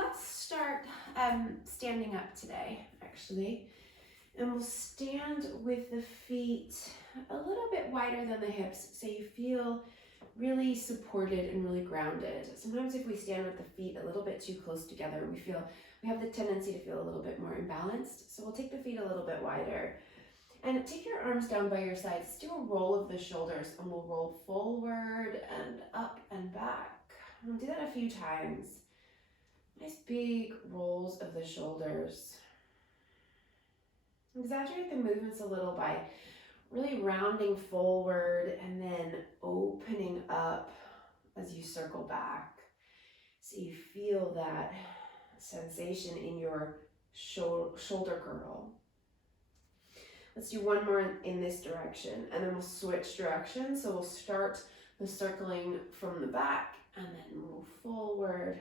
let's start standing up today, actually. And we'll stand with the feet a little bit wider than the hips so you feel really supported and really grounded. Sometimes if we stand with the feet a little bit too close together, we have the tendency to feel a little bit more imbalanced. So we'll take the feet a little bit wider. And take your arms down by your sides. Do a roll of the shoulders and we'll roll forward and up and back. We'll do that a few times. Nice big rolls of the shoulders. Exaggerate the movements a little by really rounding forward and then opening up as you circle back. So you feel that sensation in your shoulder girdle. Let's do one more in this direction and then we'll switch directions. So we'll start the circling from the back and then move forward.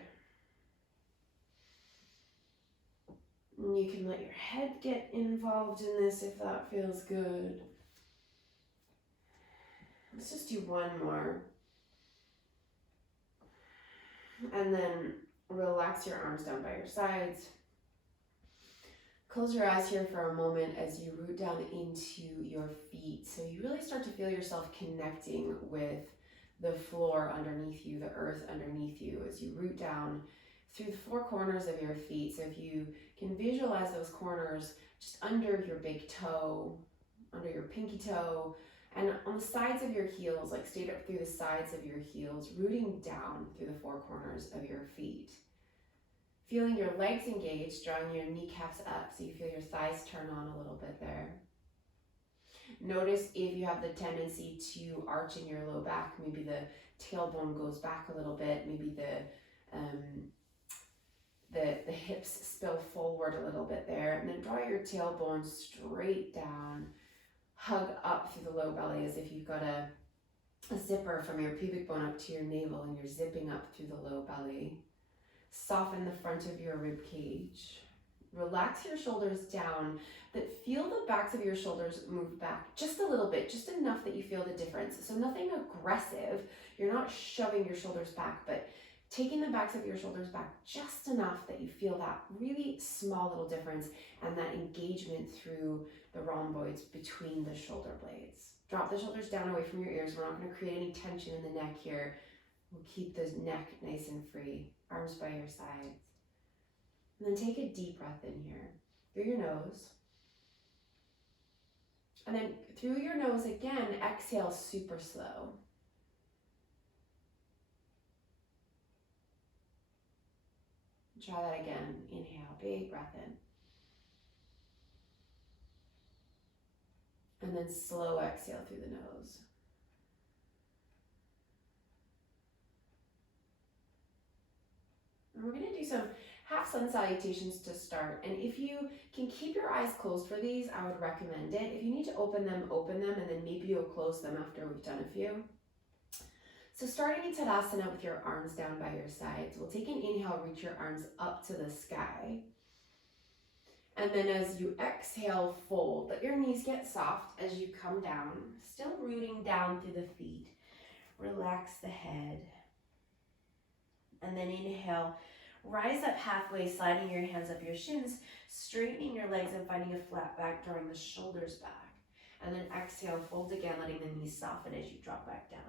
And you can let your head get involved in this if that feels good. Let's just do one more. And then relax your arms down by your sides. Close your eyes here for a moment as you root down into your feet. So you really start to feel yourself connecting with the floor underneath you, the earth underneath you, as you root down through the four corners of your feet. So if you can visualize those corners just under your big toe, under your pinky toe, and on the sides of your heels, like straight up through the sides of your heels, rooting down through the four corners of your feet. Feeling your legs engaged, drawing your kneecaps up so you feel your thighs turn on a little bit there. Notice if you have the tendency to arch in your low back, maybe the tailbone goes back a little bit, maybe the hips spill forward a little bit there, and then draw your tailbone straight down, hug up through the low belly as if you've got a zipper from your pubic bone up to your navel and you're zipping up through the low belly. Soften the front of your rib cage. Relax your shoulders down, but feel the backs of your shoulders move back just a little bit, just enough that you feel the difference. So nothing aggressive. You're not shoving your shoulders back, but taking the backs of your shoulders back just enough that you feel that really small little difference and that engagement through the rhomboids between the shoulder blades. Drop the shoulders down away from your ears. We're not going to create any tension in the neck here. We'll keep the neck nice and free. Arms by your sides. And then take a deep breath in here through your nose. And then through your nose again, exhale super slow. Try that again. Inhale, big breath in. And then slow exhale through the nose. And we're going to do some half sun salutations to start. And if you can keep your eyes closed for these, I would recommend it. If you need to open them, and then maybe you'll close them after we've done a few. So starting in Tadasana with your arms down by your sides, we'll take an inhale, reach your arms up to the sky. And then as you exhale, fold. Let your knees get soft as you come down, still rooting down through the feet. Relax the head. And then inhale, rise up halfway, sliding your hands up your shins, straightening your legs and finding a flat back, drawing the shoulders back. And then exhale, fold again, letting the knees soften as you drop back down.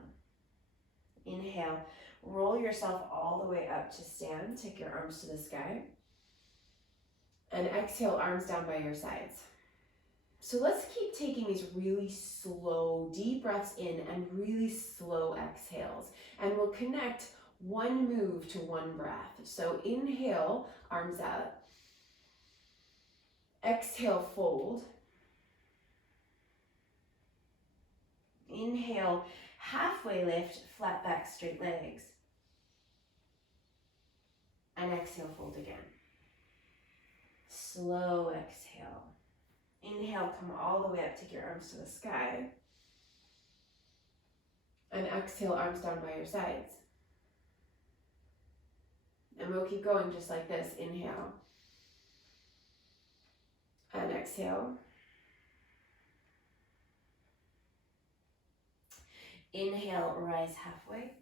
Inhale, roll yourself all the way up to stand. Take your arms to the sky. And exhale, arms down by your sides. So let's keep taking these really slow, deep breaths in and really slow exhales. And we'll connect one move to one breath. So inhale, arms out. Exhale, fold. Inhale, halfway lift, flat back, straight legs. And exhale, fold again. Slow exhale. Inhale, come all the way up, take your arms to the sky. And exhale, arms down by your sides. And we'll keep going just like this. Inhale. And exhale. Inhale, rise halfway.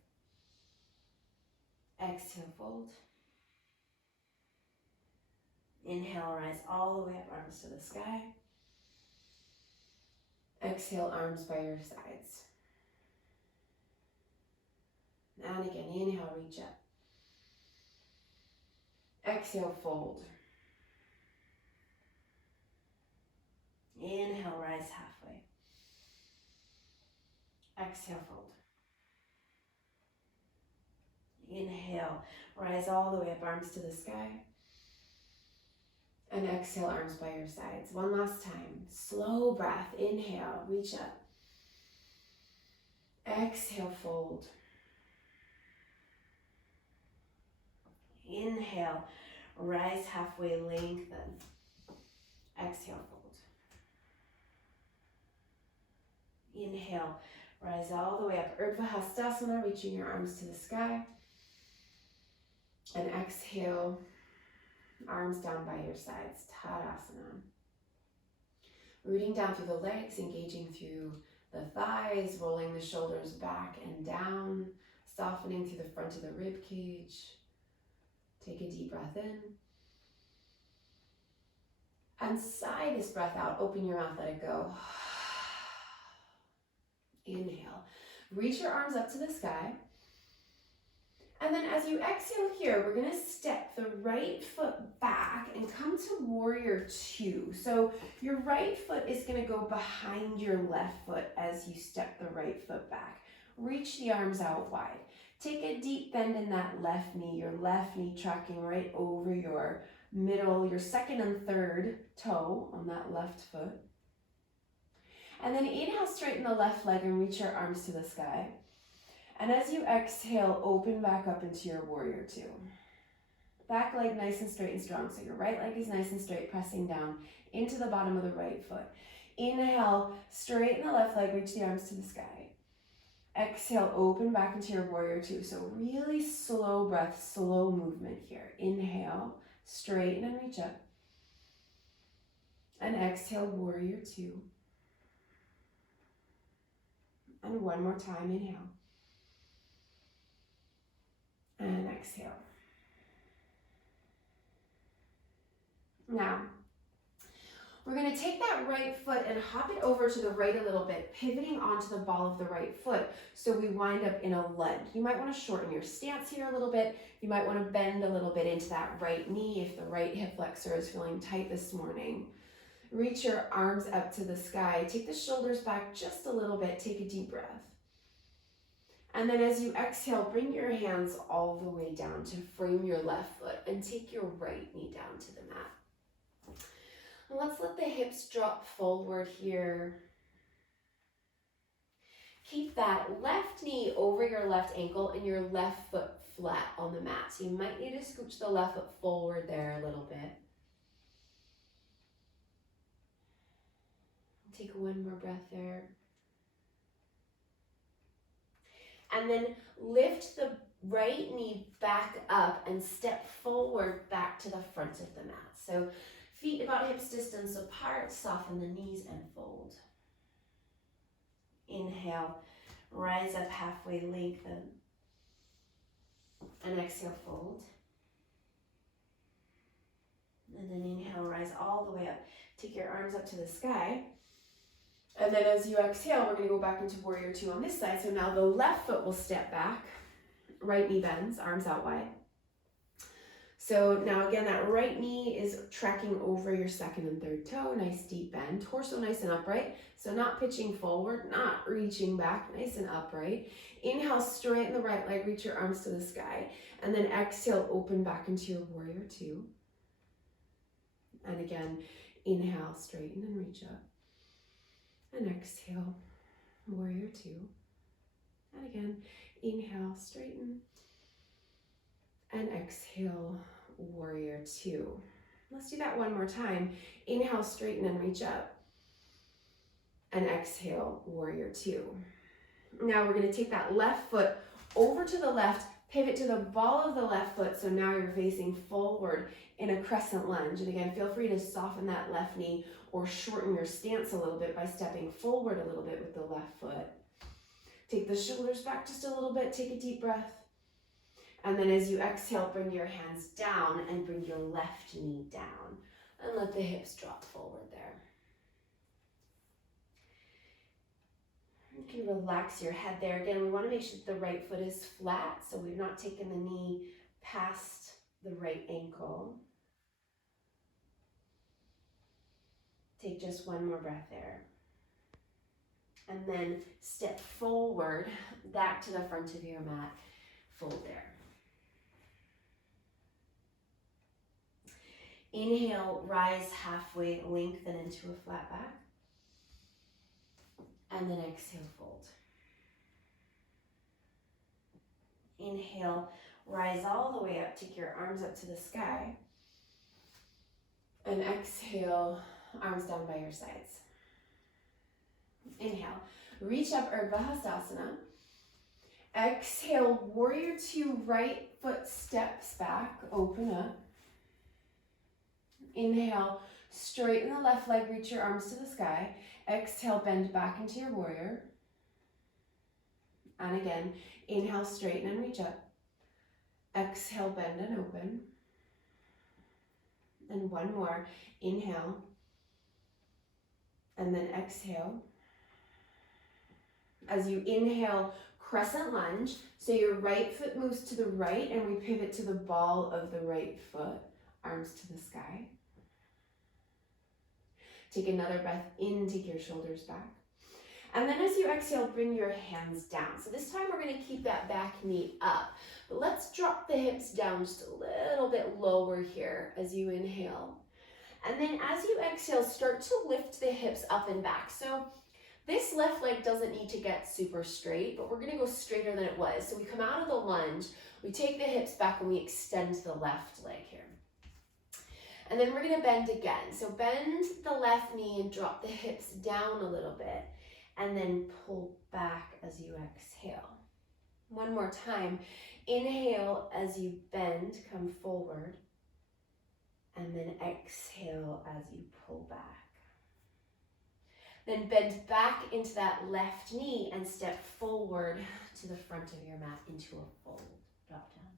Exhale, fold. Inhale, rise all the way up, arms to the sky. Exhale, arms by your sides. And again, inhale, reach up. Exhale, fold. Inhale, rise halfway. Exhale, fold. Inhale, rise all the way up, arms to the sky. And exhale, arms by your sides. One last time. Slow breath. Inhale, reach up. Exhale, fold. Inhale, rise halfway, lengthen. Exhale, fold. Inhale, rise all the way up. Urdhva Hastasana, reaching your arms to the sky. And exhale, arms down by your sides, Tadasana. Rooting down through the legs, engaging through the thighs, rolling the shoulders back and down, softening through the front of the rib cage. Take a deep breath in. And sigh this breath out. Open your mouth, let it go. Inhale. Reach your arms up to the sky. And then as you exhale here, we're going to step the right foot back and come to warrior two. So your right foot is going to go behind your left foot as you step the right foot back. Reach the arms out wide. Take a deep bend in that left knee, your left knee tracking right over your middle, your second and third toe on that left foot. And then inhale, straighten the left leg and reach your arms to the sky. And as you exhale, open back up into your warrior two. Back leg nice and straight and strong. So your right leg is nice and straight, pressing down into the bottom of the right foot. Inhale, straighten the left leg, reach the arms to the sky. Exhale, open back into your warrior two. So really slow breath, slow movement here. Inhale, straighten and reach up. And exhale, warrior two. And one more time, inhale. And exhale. Now, we're going to take that right foot and hop it over to the right a little bit, pivoting onto the ball of the right foot so we wind up in a lunge. You might want to shorten your stance here a little bit. You might want to bend a little bit into that right knee if the right hip flexor is feeling tight this morning. Reach your arms up to the sky. Take the shoulders back just a little bit. Take a deep breath. And then as you exhale, bring your hands all the way down to frame your left foot and take your right knee down to the mat. And let's let the hips drop forward here. Keep that left knee over your left ankle and your left foot flat on the mat. So you might need to scooch the left foot forward there a little bit. Take one more breath there. And then lift the right knee back up and step forward back to the front of the mat. So feet about hips distance apart, soften the knees and fold. Inhale, rise up halfway, lengthen. And exhale, fold. And then inhale, rise all the way up. Take your arms up to the sky. And then as you exhale, we're going to go back into warrior two on this side. So now the left foot will step back. Right knee bends, arms out wide. So now again, that right knee is tracking over your second and third toe. Nice deep bend. Torso nice and upright. So not pitching forward, not reaching back, nice and upright. Inhale, straighten the right leg, reach your arms to the sky. And then exhale, open back into your warrior two. And again, inhale, straighten and reach up. And exhale, warrior two. And again, inhale, straighten. And exhale, warrior two. Let's do that one more time. Inhale, straighten and reach up. And exhale, warrior two. Now we're going to take that left foot over to the left, pivot to the ball of the left foot. So now you're facing forward in a crescent lunge. And again, feel free to soften that left knee or shorten your stance a little bit by stepping forward a little bit with the left foot. Take the shoulders back just a little bit. Take a deep breath. And then as you exhale, bring your hands down and bring your left knee down. And let the hips drop forward there. You can relax your head there. Again, we want to make sure that the right foot is flat, so we've not taken the knee past the right ankle. Take just one more breath there. And then step forward, back to the front of your mat. Fold there. Inhale, rise halfway, lengthen into a flat back. And then exhale, fold. Inhale, rise all the way up, take your arms up to the sky. And exhale, arms down by your sides. Inhale, reach up, Urdhva Hastasana. Exhale, warrior two, right foot steps back, open up. Inhale, straighten the left leg, reach your arms to the sky. Exhale, bend back into your warrior. And again, inhale, straighten and reach up. Exhale, bend and open. And one more, inhale. And then exhale. As you inhale, crescent lunge. So your right foot moves to the right and we pivot to the ball of the right foot. Arms to the sky. Take another breath in, take your shoulders back. And then as you exhale, bring your hands down. So this time we're going to keep that back knee up. But let's drop the hips down just a little bit lower here as you inhale. And then as you exhale, start to lift the hips up and back. So this left leg doesn't need to get super straight, but we're going to go straighter than it was. So we come out of the lunge, we take the hips back and we extend the left leg here. And then we're going to bend again. So bend the left knee and drop the hips down a little bit. And then pull back as you exhale. One more time. Inhale as you bend, come forward. And then exhale as you pull back. Then bend back into that left knee and step forward to the front of your mat into a fold. Drop down.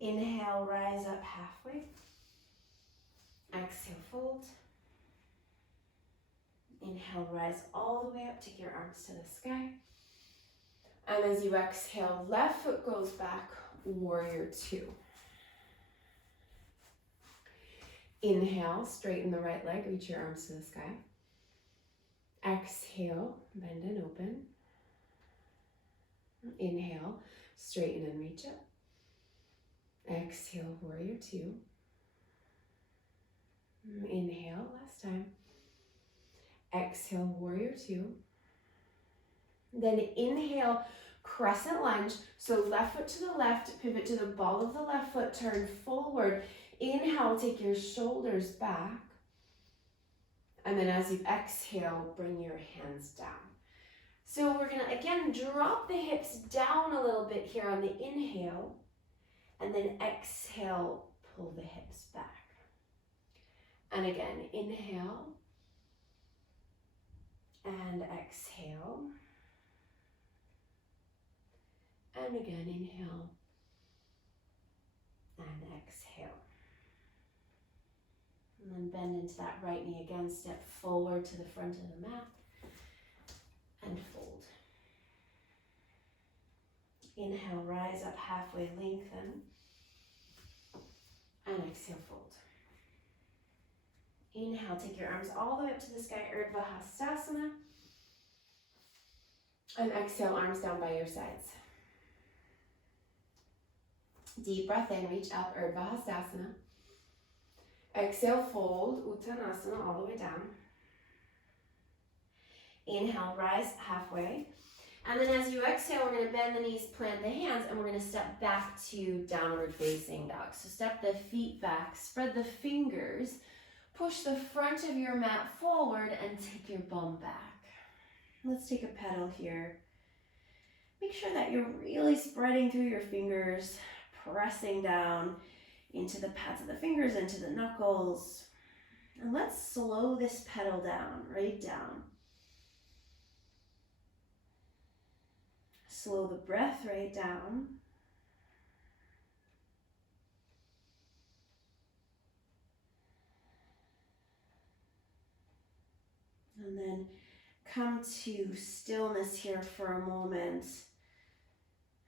Inhale, rise up halfway. Exhale, fold. Inhale, rise all the way up, take your arms to the sky. And as you exhale, left foot goes back, warrior two. Inhale, straighten the right leg, reach your arms to the sky. Exhale, bend and open. Inhale, straighten and reach up. Exhale, warrior two. Inhale, last time. Exhale, warrior two. Then inhale, crescent lunge. So left foot to the left, pivot to the ball of the left foot, turn forward. Inhale, take your shoulders back. And then as you exhale, bring your hands down. So we're gonna, again, drop the hips down a little bit here on the inhale. And then exhale, pull the hips back. And again, inhale. And exhale. And again, inhale. And exhale. And then bend into that right knee again, step forward to the front of the mat. And fold. Inhale, rise up halfway, lengthen. And exhale, fold. Inhale, take your arms all the way up to the sky, Urdhva Hastasana. And exhale, arms down by your sides. Deep breath in, reach up, Urdhva Hastasana. Exhale, fold, Uttanasana, all the way down. Inhale, rise halfway. And then as you exhale, we're going to bend the knees, plant the hands, and we're going to step back to downward facing dog. So step the feet back, spread the fingers, push the front of your mat forward, and take your bum back. Let's take a pedal here. Make sure that you're really spreading through your fingers, pressing down into the pads of the fingers, into the knuckles. And let's slow this pedal down, right down. Slow the breath right down. And then come to stillness here for a moment.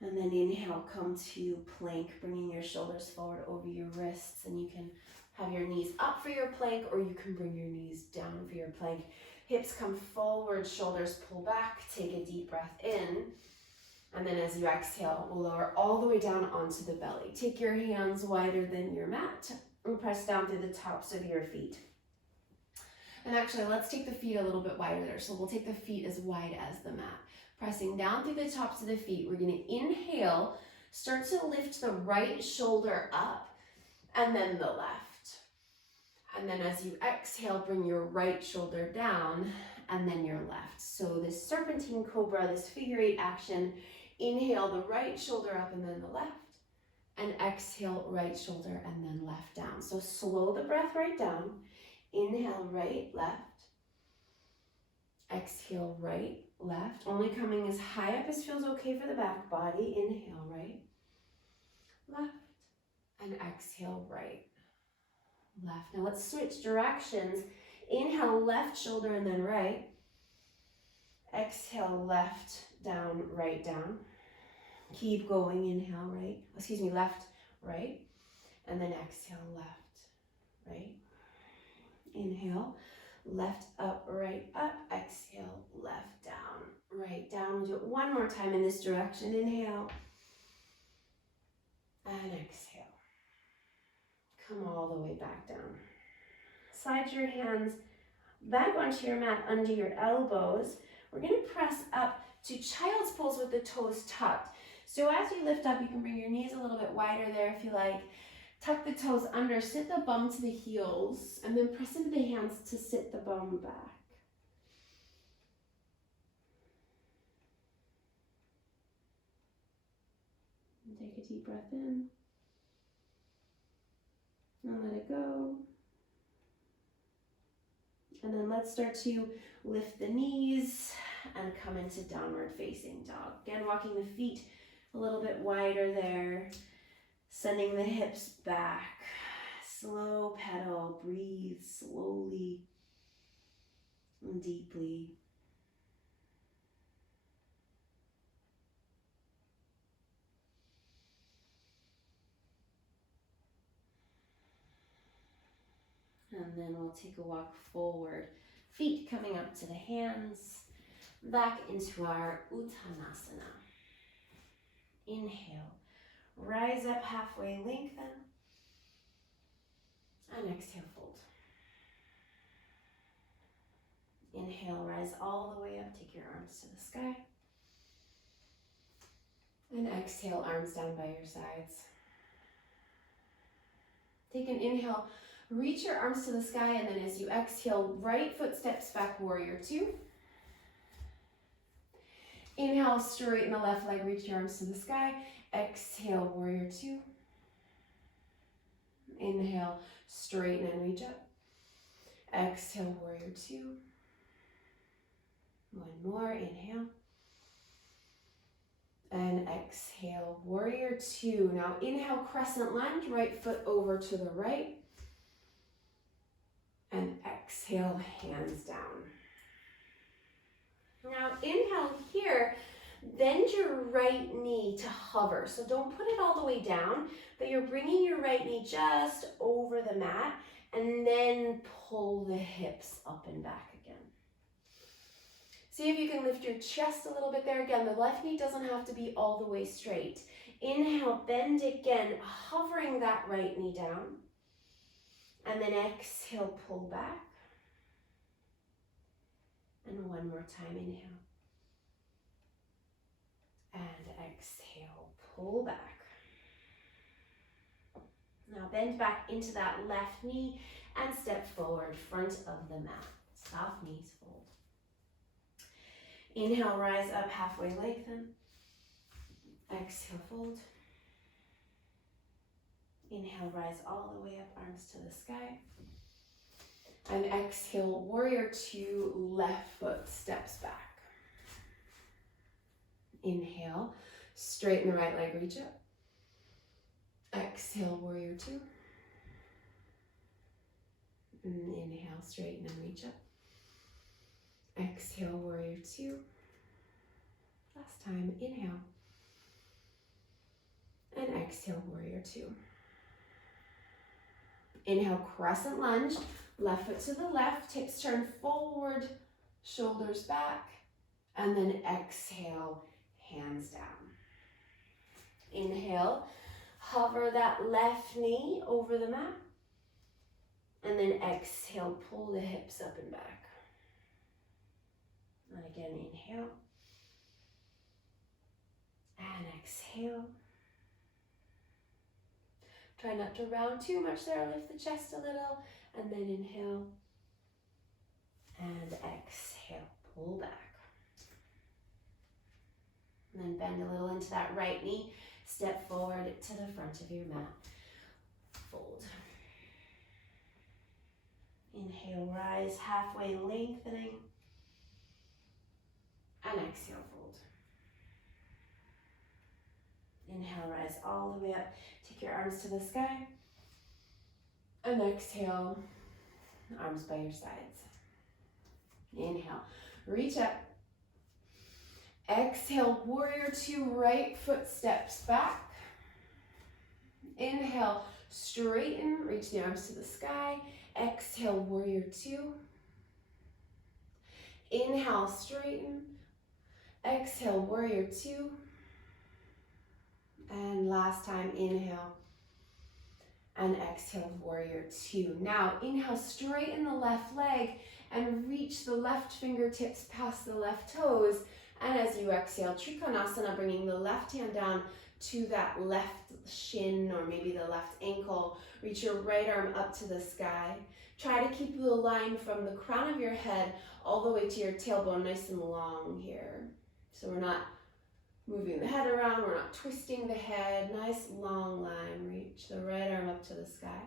And then inhale, come to plank, bringing your shoulders forward over your wrists. And you can have your knees up for your plank, or you can bring your knees down for your plank. Hips come forward, shoulders pull back. Take a deep breath in. And then as you exhale, we'll lower all the way down onto the belly. Take your hands wider than your mat and press down through the tops of your feet. And actually, let's take the feet a little bit wider. So we'll take the feet as wide as the mat. Pressing down through the tops of the feet, we're going to inhale, start to lift the right shoulder up, and then the left. And then as you exhale, bring your right shoulder down, and then your left. So this serpentine cobra, this figure eight action, inhale the right shoulder up and then the left, and exhale right shoulder and then left down. So slow the breath right down. Inhale, right, left. Exhale, right, left. Only coming as high up as feels okay for the back body. Inhale, right, left, and exhale, right, left. Now let's switch directions. Inhale, left shoulder and then right. Exhale, left, down, right, down. Keep going. Inhale, right, left, right, and then exhale, left, right. Inhale, left, up, right, up. Exhale, left, down, right, down. We'll do it one more time in this direction. Inhale, and exhale. Come all the way back down. Slide your hands back onto your mat under your elbows. We're going to press up to child's pose with the toes tucked. So as you lift up, you can bring your knees a little bit wider there if you like. Tuck the toes under, sit the bum to the heels, and then press into the hands to sit the bum back. And take a deep breath in. And let it go. And then let's start to lift the knees and come into downward facing dog. Again, walking the feet a little bit wider there. Sending the hips back. Slow pedal. Breathe slowly and deeply. And then we'll take a walk forward. Feet coming up to the hands. Back into our Uttanasana. Inhale. Rise up halfway, lengthen. And exhale, fold. Inhale, rise all the way up. Take your arms to the sky. And exhale, arms down by your sides. Take an inhale. Reach your arms to the sky, and then as you exhale, right foot steps back, warrior two. Inhale, straighten the left leg, reach your arms to the sky. Exhale, warrior two. Inhale, straighten and reach up. Exhale, warrior two. One more, inhale. And exhale, warrior two. Now inhale, crescent lunge, right foot over to the right. And exhale, hands down. Now inhale here, bend your right knee to hover. So don't put it all the way down, but you're bringing your right knee just over the mat and then pull the hips up and back again. See if you can lift your chest a little bit there. Again, the left knee doesn't have to be all the way straight. Inhale, bend again, hovering that right knee down. And then exhale, pull back. And one more time, inhale. And exhale, pull back. Now bend back into that left knee and step forward, front of the mat. Soft knees fold. Inhale, rise up halfway, lengthen. Exhale, fold. Inhale, rise all the way up, arms to the sky. And exhale, warrior two, left foot steps back. Inhale, straighten the right leg, reach up. Exhale, warrior two. And inhale, straighten and reach up. Exhale, warrior two. Last time, inhale. And exhale, warrior two. Inhale, crescent lunge. Left foot to the left, hips turn forward, shoulders back. And then exhale, hands down. Inhale, hover that left knee over the mat. And then exhale, pull the hips up and back. And again, inhale. And exhale. Try not to round too much there, lift the chest a little. And then inhale. And exhale, pull back. And then bend a little into that right knee. Step forward to the front of your mat. Fold. Inhale, rise, halfway lengthening. And exhale, fold. Inhale, rise all the way up. Take your arms to the sky. And exhale, arms by your sides. Inhale, reach up. Exhale, warrior two, right foot steps back. Inhale, straighten, reach the arms to the sky. Exhale, warrior two. Inhale, straighten. Exhale, warrior two. And last time, inhale. And exhale, warrior two. Now, inhale, straighten the left leg and reach the left fingertips past the left toes. And as you exhale, Trikonasana, bringing the left hand down to that left shin or maybe the left ankle. Reach your right arm up to the sky. Try to keep the line from the crown of your head all the way to your tailbone, nice and long here. So we're not moving the head around, we're not twisting the head. Nice long line. Reach the right arm up to the sky.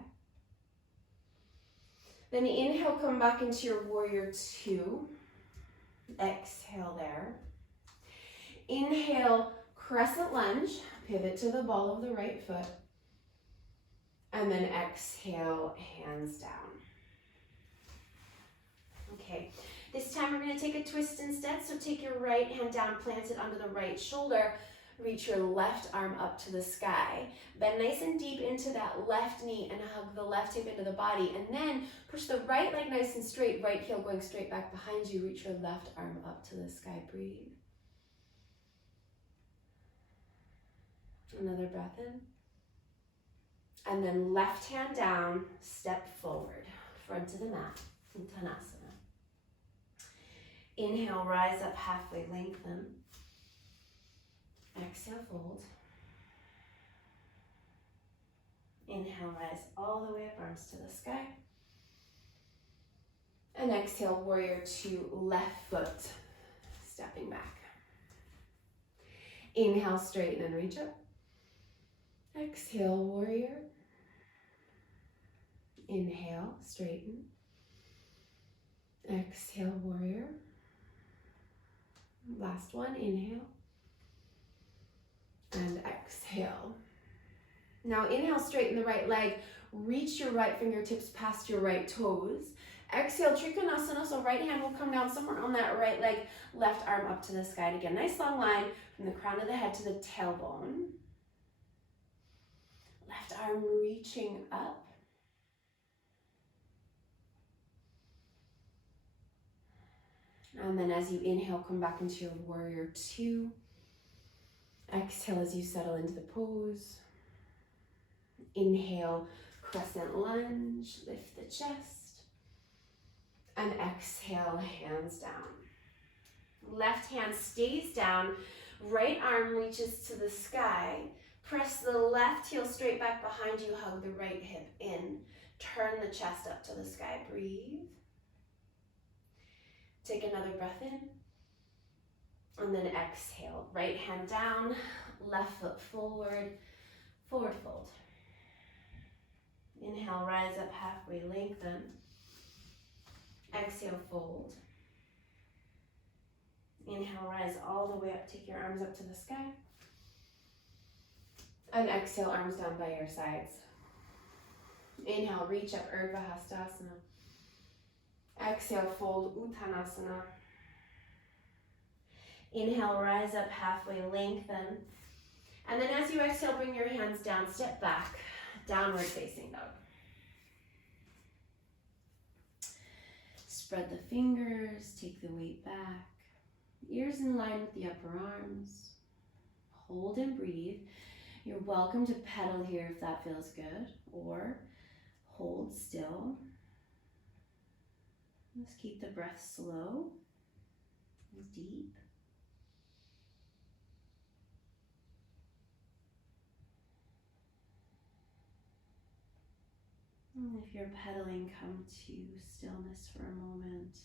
Then inhale, come back into your warrior two. Exhale there. Inhale, crescent lunge, pivot to the ball of the right foot. And then exhale, hands down. Okay, this time we're going to take a twist instead. So take your right hand down, plant it under the right shoulder. Reach your left arm up to the sky. Bend nice and deep into that left knee and hug the left hip into the body. And then push the right leg nice and straight, right heel going straight back behind you. Reach your left arm up to the sky. Breathe. Another breath in. And then left hand down, step forward, front of the mat, Uttanasana. Inhale, rise up halfway, lengthen. Exhale, fold. Inhale, rise all the way up, arms to the sky. And exhale, warrior two, left foot, stepping back. Inhale, straighten and reach up. Exhale, warrior. Inhale, straighten. Exhale, warrior. Last one, inhale. And exhale. Now inhale, straighten the right leg. Reach your right fingertips past your right toes. Exhale, Trikonasana, so right hand will come down somewhere on that right leg. Left arm up to the sky. And again, nice long line from the crown of the head to the tailbone. Left arm reaching up. And then as you inhale, come back into your warrior two. Exhale as you settle into the pose. Inhale, crescent lunge, lift the chest. And exhale, hands down. Left hand stays down, right arm reaches to the sky. Press the left heel straight back behind you, hug the right hip in. Turn the chest up to the sky, breathe. Take another breath in. And then exhale, right hand down, left foot forward, forward fold. Inhale, rise up halfway, lengthen. Exhale, fold. Inhale, rise all the way up, take your arms up to the sky. And exhale, arms down by your sides. Inhale, reach up, Urdhva Hastasana. Exhale, fold, Uttanasana. Inhale, rise up halfway, lengthen. And then as you exhale, bring your hands down, step back, downward facing dog. Spread the fingers, take the weight back. Ears in line with the upper arms. Hold and breathe. You're welcome to pedal here if that feels good, or hold still. Let's keep the breath slow and deep. And if you're pedaling, come to stillness for a moment.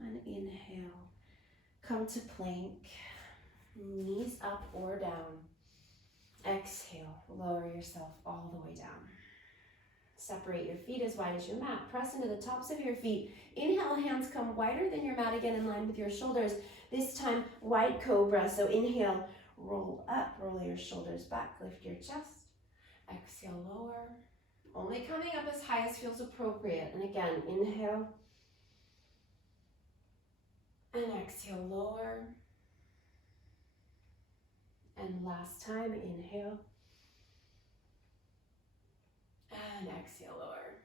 And inhale, come to plank, knees up or down. Exhale, lower yourself all the way down. Separate your feet as wide as your mat. Press into the tops of your feet. Inhale, hands come wider than your mat, again in line with your shoulders. This time, wide cobra. So inhale, roll up, roll your shoulders back, lift your chest. Exhale, lower. Only coming up as high as feels appropriate. And again, inhale. And exhale, lower. And last time, inhale. And exhale, lower.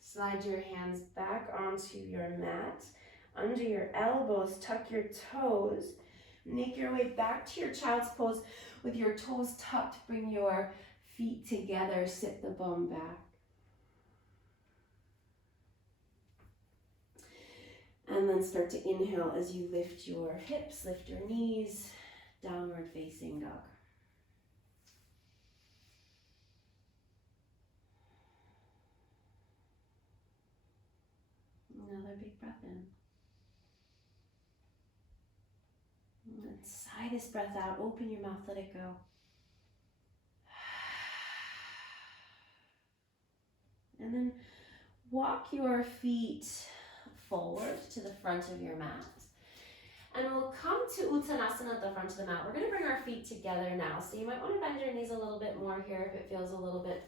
Slide your hands back onto your mat. Under your elbows, tuck your toes. Make your way back to your child's pose with your toes tucked. Bring your feet together, sit the bum back. And then start to inhale as you lift your hips, lift your knees, downward facing dog. Another big breath in. And then sigh this breath out, open your mouth, let it go. And then walk your feet forward to the front of your mat. And we'll come to Uttanasana at the front of the mat. We're going to bring our feet together now. So you might want to bend your knees a little bit more here if it feels a little bit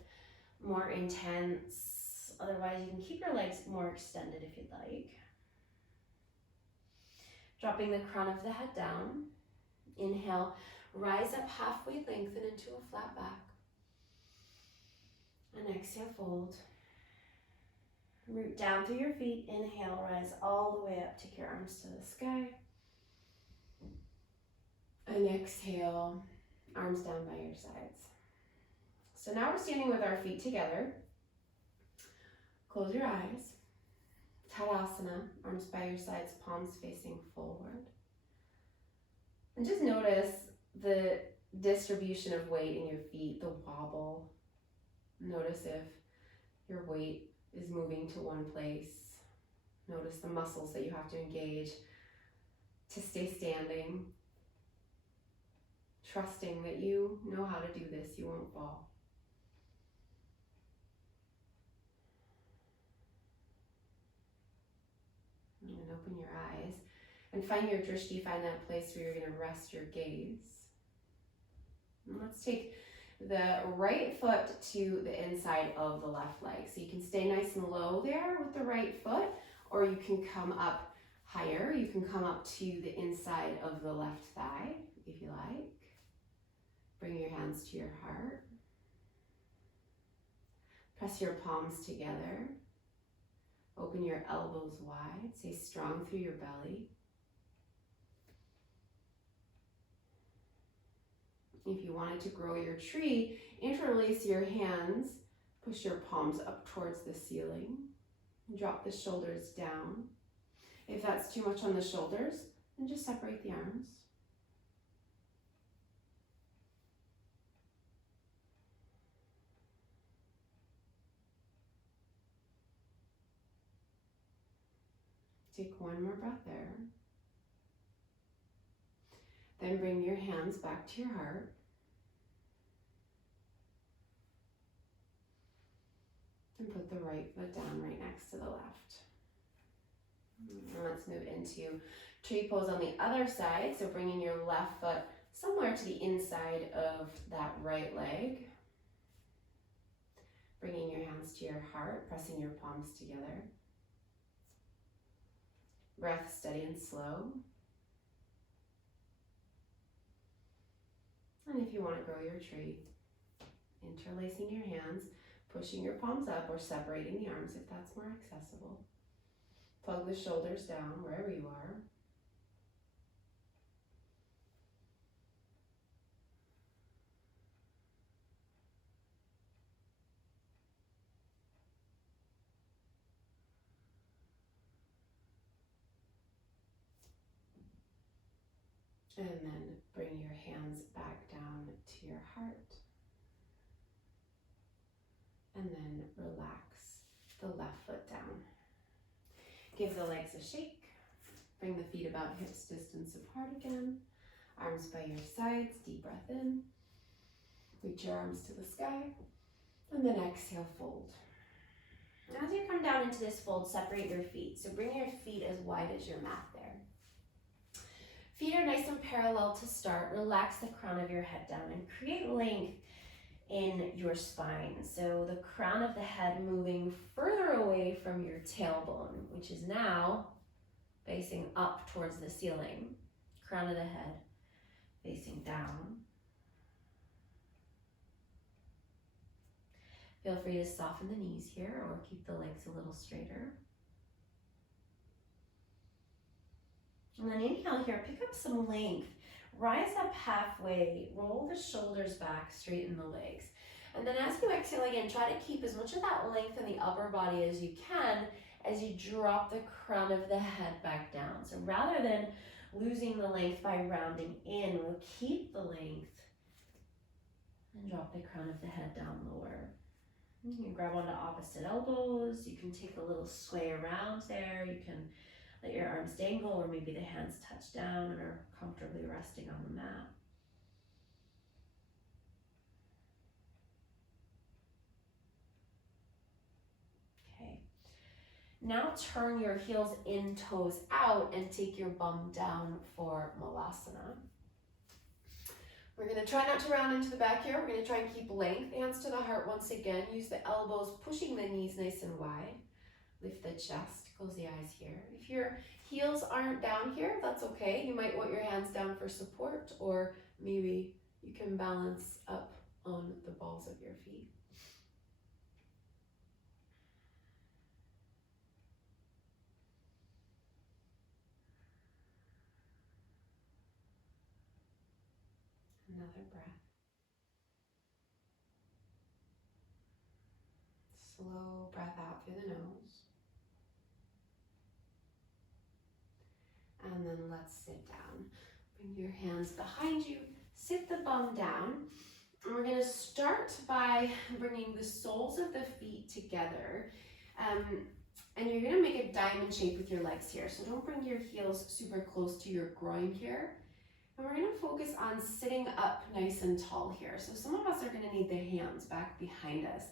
more intense. Otherwise, you can keep your legs more extended if you'd like. Dropping the crown of the head down. Inhale, rise up halfway, lengthen into a flat back. And exhale, fold. Root down through your feet. Inhale, rise all the way up. Take your arms to the sky. And exhale, arms down by your sides. So now we're standing with our feet together. Close your eyes. Tadasana, arms by your sides, palms facing forward. And just notice the distribution of weight in your feet, the wobble. Notice if your weight is moving to one place. Notice the muscles that you have to engage to stay standing. Trusting that you know how to do this, you won't fall. And then open your eyes and find your drishti, find that place where you're going to rest your gaze. And let's take the right foot to the inside of the left leg. So you can stay nice and low there with the right foot, or you can come up higher. You can come up to the inside of the left thigh if you like. Bring your hands to your heart. Press your palms together. Open your elbows wide. Stay strong through your belly. If you wanted to grow your tree, interlace your hands. Push your palms up towards the ceiling. Drop the shoulders down. If that's too much on the shoulders, then just separate the arms. Take one more breath there. Then bring your hands back to your heart. And put the right foot down right next to the left. And let's move into tree pose on the other side. So bringing your left foot somewhere to the inside of that right leg. Bringing your hands to your heart, pressing your palms together. Breath steady and slow. And if you want to grow your tree, interlacing your hands, pushing your palms up or separating the arms if that's more accessible. Plug the shoulders down wherever you are. And then bring your hands back down to your heart. And then relax the left foot down. Give the legs a shake. Bring the feet about hips distance apart again. Arms by your sides, deep breath in. Reach your arms to the sky. And then exhale, fold. As you come down into this fold, separate your feet. So bring your feet as wide as your mat there. Feet are nice and parallel to start. Relax the crown of your head down and create length in your spine. So the crown of the head moving further away from your tailbone, which is now facing up towards the ceiling. Crown of the head facing down. Feel free to soften the knees here or keep the legs a little straighter. And then inhale here, pick up some length. Rise up halfway, roll the shoulders back, straighten the legs. And then as you exhale again, try to keep as much of that length in the upper body as you can as you drop the crown of the head back down. So rather than losing the length by rounding in, we'll keep the length and drop the crown of the head down lower. You can grab onto opposite elbows. You can take a little sway around there. You can let your arms dangle, or maybe the hands touch down and are comfortably resting on the mat. Okay. Now turn your heels in, toes out, and take your bum down for Malasana. We're going to try not to round into the back here. We're going to try and keep length. Hands to the heart once again. Use the elbows, pushing the knees nice and wide. Lift the chest, close the eyes here. If your heels aren't down here, that's okay. You might want your hands down for support, or maybe you can balance up on the balls of your feet. Another breath. Slow breath out through the nose. And then let's sit down. Bring your hands behind you. Sit the bum down. And we're going to start by bringing the soles of the feet together. And you're going to make a diamond shape with your legs here. So don't bring your heels super close to your groin here. And we're going to focus on sitting up nice and tall here. So some of us are going to need the hands back behind us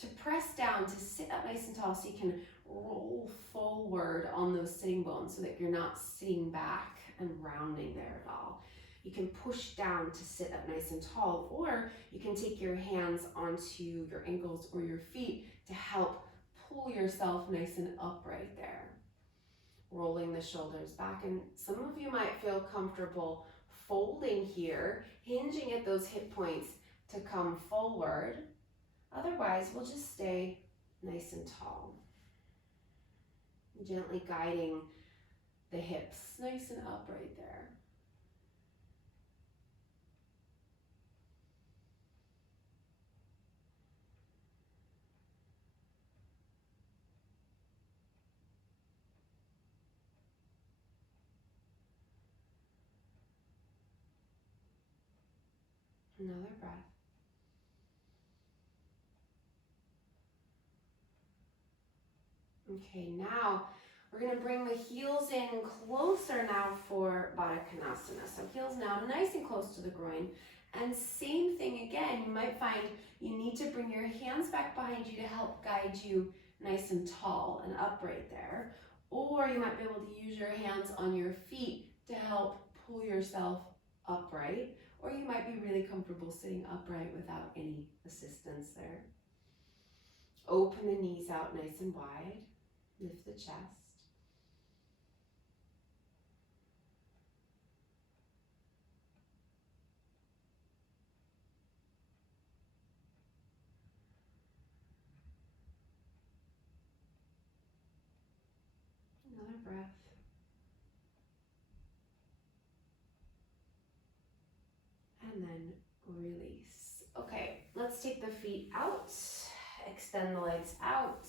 to press down, to sit up nice and tall so you can roll forward on those sitting bones so that you're not sitting back and rounding there at all. You can push down to sit up nice and tall, or you can take your hands onto your ankles or your feet to help pull yourself nice and upright there. Rolling the shoulders back, and some of you might feel comfortable folding here, hinging at those hip points to come forward. Otherwise, we'll just stay nice and tall. Gently guiding the hips nice and upright there. Another breath. Okay, now we're going to bring the heels in closer now for Baddha Konasana. So heels now nice and close to the groin. And same thing again, you might find you need to bring your hands back behind you to help guide you nice and tall and upright there. Or you might be able to use your hands on your feet to help pull yourself upright. Or you might be really comfortable sitting upright without any assistance there. Open the knees out nice and wide. Lift the chest. breath. And then release. Okay, let's take the feet out, extend the legs out.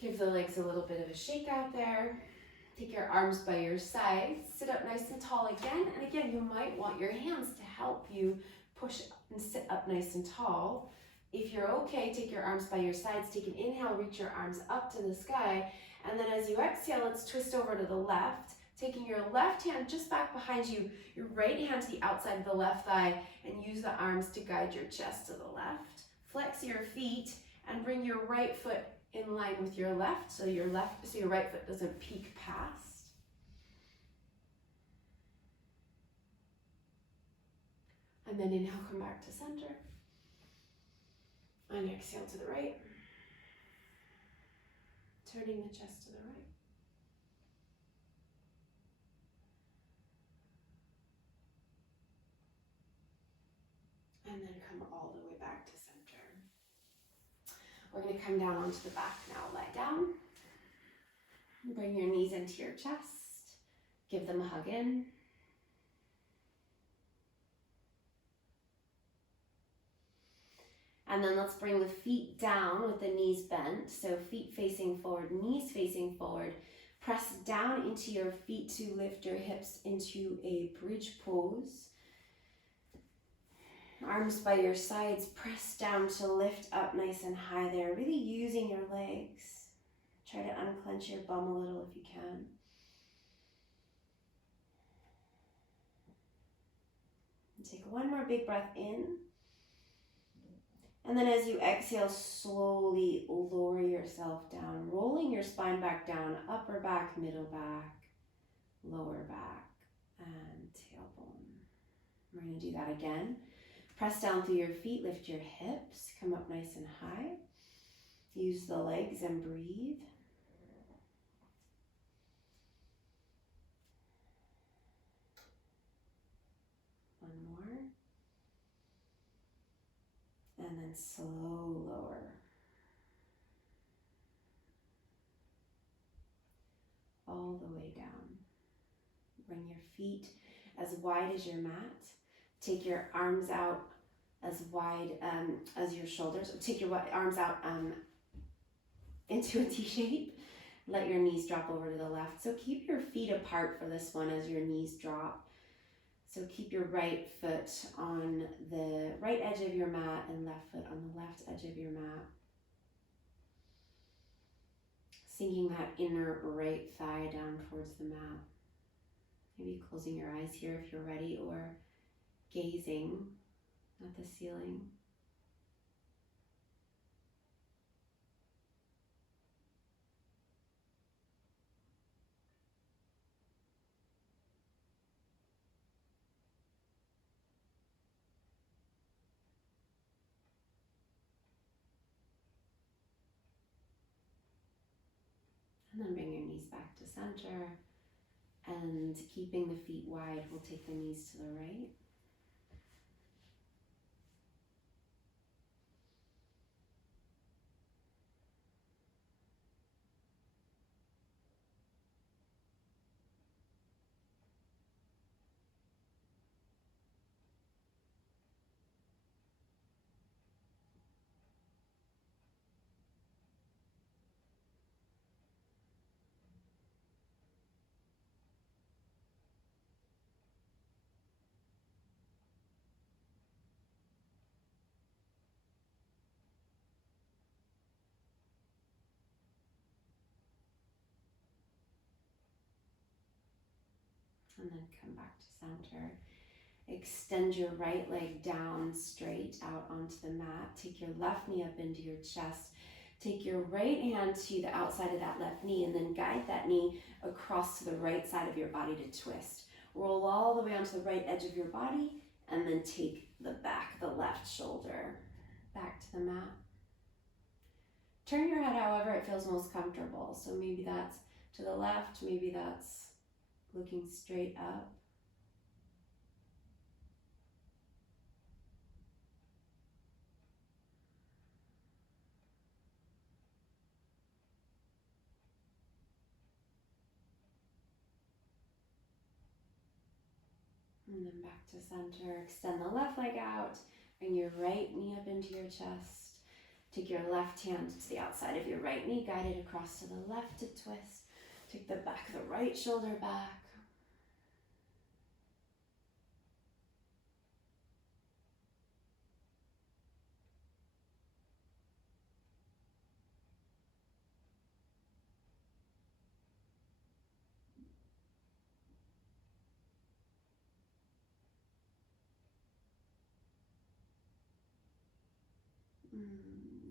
Give the legs a little bit of a shake out there. Take your arms by your sides, sit up nice and tall again. And again, you might want your hands to help you push and sit up nice and tall. If you're okay, take your arms by your sides. Take an inhale, reach your arms up to the sky. And then as you exhale, let's twist over to the left. Taking your left hand just back behind you, your right hand to the outside of the left thigh, and use the arms to guide your chest to the left. Flex your feet and bring your right foot in line with your left, so your right foot doesn't peek past. And then inhale, come back to center. And exhale to the right. Turning the chest to the right. And then come all the way back to center. We're going to come down onto the back now. Lie down. Bring your knees into your chest. Give them a hug in. And then let's bring the feet down with the knees bent. So feet facing forward, knees facing forward. Press down into your feet to lift your hips into a bridge pose. Arms by your sides, press down to lift up nice and high there. Really using your legs. Try to unclench your bum a little if you can. And take one more big breath in. And then as you exhale, slowly lower yourself down, rolling your spine back down, upper back, middle back, lower back, and tailbone. We're going to do that again. Press down through your feet, lift your hips, come up nice and high. Use the legs and breathe. One more. And then slow lower. All the way down. Bring your feet as wide as your mat. Take your arms out as wide as your shoulders. Take your arms out into a T shape. Let your knees drop over to the left. So keep your feet apart for this one as your knees drop. So keep your right foot on the right edge of your mat and left foot on the left edge of your mat. Sinking that inner right thigh down towards the mat. Maybe closing your eyes here if you're ready, or gazing at the ceiling. And then bring your knees back to center. And keeping the feet wide, we'll take the knees to the right. And then come back to center. Extend your right leg down straight out onto the mat. Take your left knee up into your chest. Take your right hand to the outside of that left knee and then guide that knee across to the right side of your body to twist. Roll all the way onto the right edge of your body and then take the left shoulder back to the mat. Turn your head however it feels most comfortable. So maybe that's to the left, maybe that's looking straight up. And then back to center. Extend the left leg out. Bring your right knee up into your chest. Take your left hand to the outside of your right knee, guide it across to the left to twist. Take the back of the right shoulder back.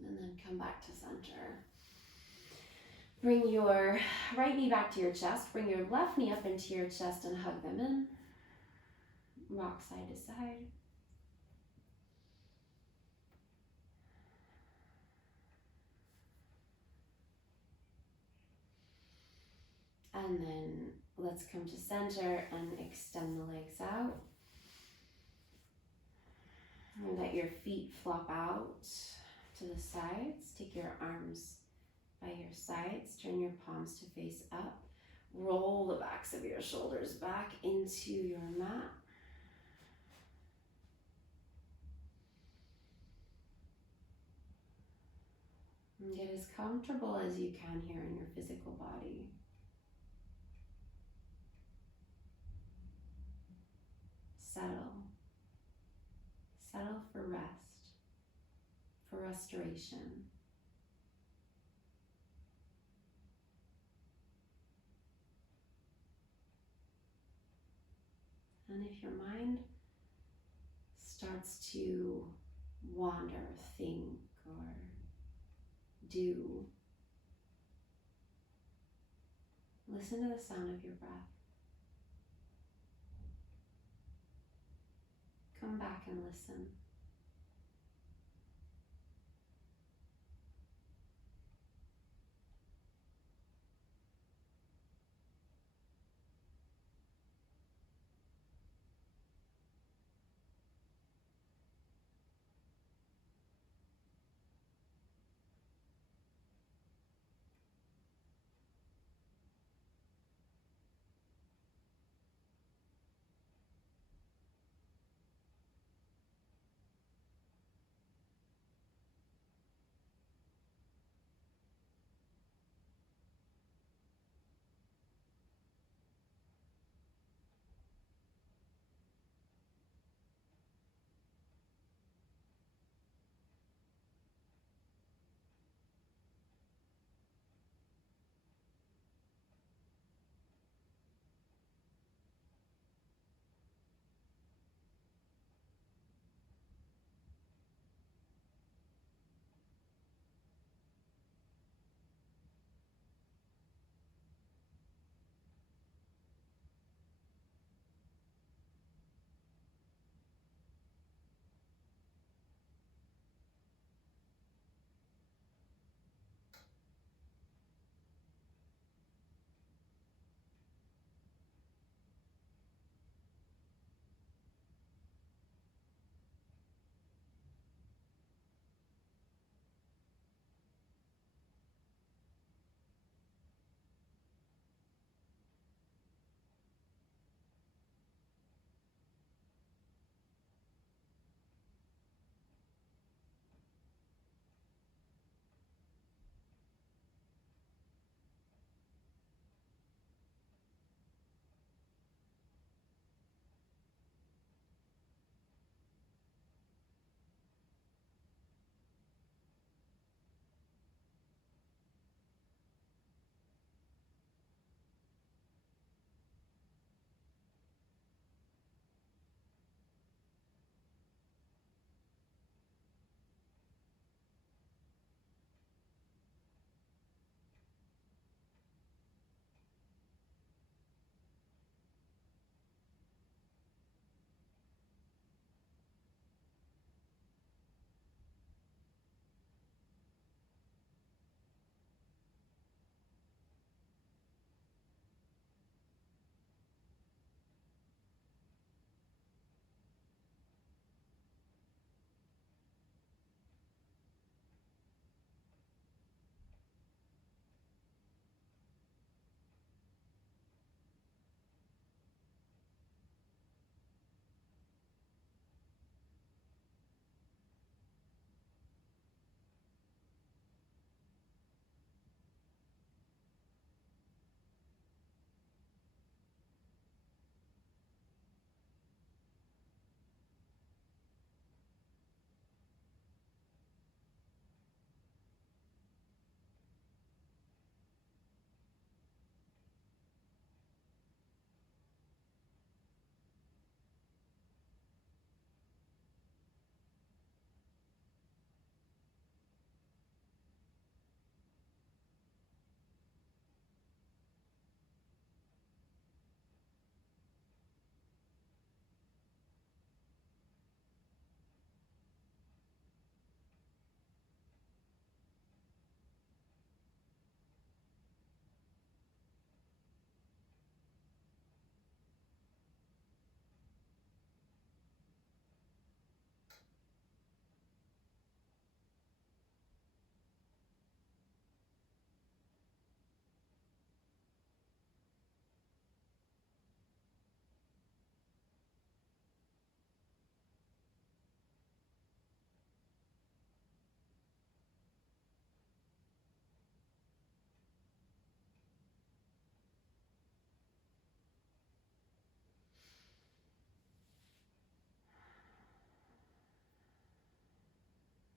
And then come back to center. Bring your right knee back to your chest. Bring your left knee up into your chest and hug them in. Rock side to side. And then let's come to center and extend the legs out. And let your feet flop out to the sides. Take your arms by your sides. Turn your palms to face up. Roll the backs of your shoulders back into your mat. And get as comfortable as you can here in your physical body. Settle. Settle for rest, for restoration. And if your mind starts to wander, think, or do, listen to the sound of your breath. Come back and listen.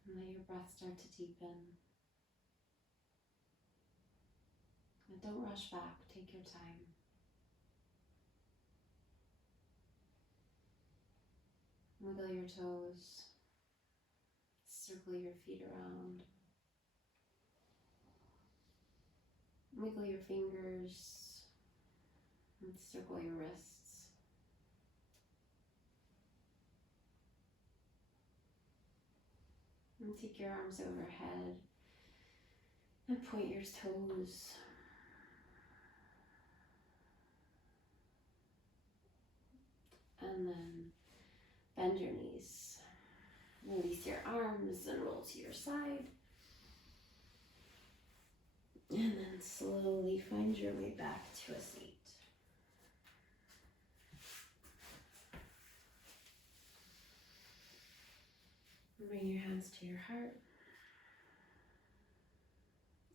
And let your breath start to deepen. And don't rush back, take your time. Wiggle your toes. Circle your feet around. Wiggle your fingers. And circle your wrists. And take your arms overhead and point your toes. And then bend your knees. Release your arms and roll to your side. And then slowly find your way back to a seat. Bring your hands to your heart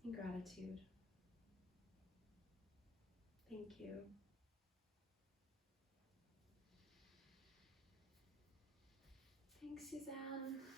in gratitude. Thank you. Thanks, Suzanne.